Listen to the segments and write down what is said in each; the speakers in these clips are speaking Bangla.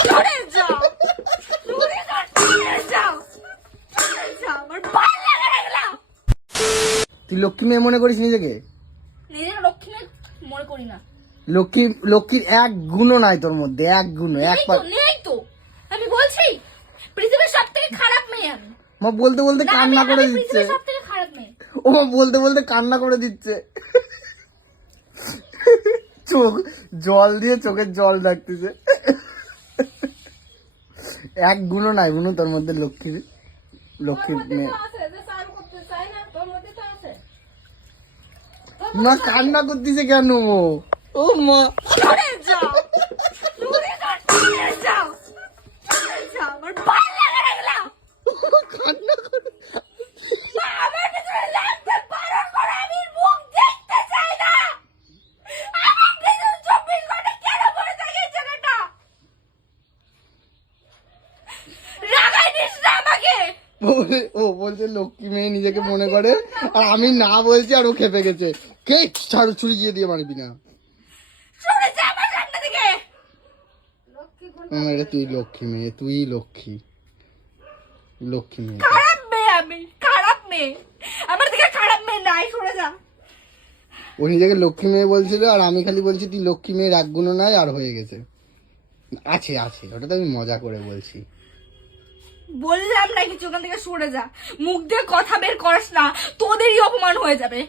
সরে যাও, সরে যাও, সরে যাও, সরে যাও, আমার ভালো লাগে না এগুলো। তুই লক্ষ্মী মেয়ে মনে করিস নিজেকে? নিজের লক্ষ্মী মেয়ে মনে করি না। লক্ষ্মীর এক গুণও নাই তোর মধ্যে, এক গুণও, এক পা। নেই তো, আমি বলছি পৃথিবীর সবথেকে খারাপ মেয়ে আমি। মা বলতে বলতে কান্না করে দিচ্ছে। পৃথিবীর সবথেকে খারাপ মেয়ে। ও মা বলতে বলতে কান্না করে দিচ্ছে। চোখ জল দিয়ে চোখের জল ডাকতেছে। এক গুণও নাই বুনু তোর মধ্যে লক্ষ্মীর মেয়ে। মা কান্না করতেছে কেন? ও মা সরে যাও, সরে যাও, সরে যাও, সরে যাও, আমার ভালো লাগে না এগুলো। কান্না করে। মা, আমার ভিতরে লাগতে বারণ করে, আমি মুখ দেখতে চাই না। আমার ভিতরে 24 ঘন্টা কেন পড়ে থাকে এই জায়গাটা? রাগাই দিস না আমাকে। ও বলছে লক্ষ্মী মেয়ে নিজেকে মনে করে, আর আমি না বলছি আর ও খেপে গেছে। কে ছাড়, ছুরি গিয়ে দিয়ে মারবি না। সরে যা আমার সামনে থেকে। এটা তুই লক্ষ্মী মেয়ে, তুই লক্ষ্মী মেয়ে। খারাপ মেয়ে আমি, খারাপ মেয়ে। আমার থেকে খারাপ মেয়ে নাই, সরে যা। ও নিজেকে লক্ষ্মী মেয়ে বলছিল, আর আমি খালি বলছি তুই লক্ষ্মী মেয়ের এক গুণও নাই, আর হয়ে গেছে। আছে ওটা তো আমি মজা করে বলছি। বললাম না কিছু, ওখান থেকে সরে যা। মুখ দিয়ে কথা বের করিস না, তোদেরই অপমান হয়ে যাবে।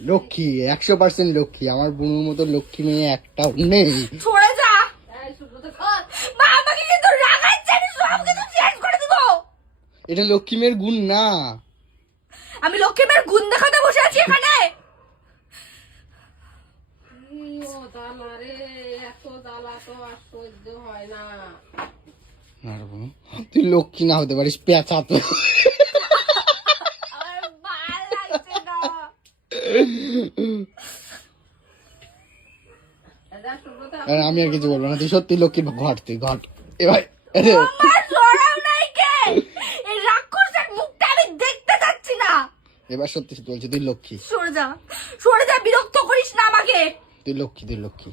লক্ষ্মী 100% লক্ষ্মী, আমার বোনের মতো লক্ষ্মী মেয়ে একটাও নেই। সরে যা। মা, আমাকে কিন্তু রাগাচ্ছে, আমি সব কিছু চেঞ্জ করে দিব। এটা লক্ষ্মী মেয়ের গুণ না। আমি লক্ষ্মী মেয়ের গুণ দেখাতে বসে আছি এখানে। আর বোন, তুই লক্ষ্মী না হতে পারিস, পেঁচা তো। আমার ভালো লাগছে না। আর আমি আর কিছু বলবো না, তুই সত্যি লক্ষ্মীর ঘট, তুই ঘট এবার। আমার লড়াও নাই কে? এই রাক্ষসের মুখটা আমি দেখতে চাচ্ছি না। এবার সত্যি সত্যি বলছি, তুই লক্ষ্মী, সরে যা, সরে যা, বিরক্ত করিস না আমাকে। তুই লক্ষ্মী।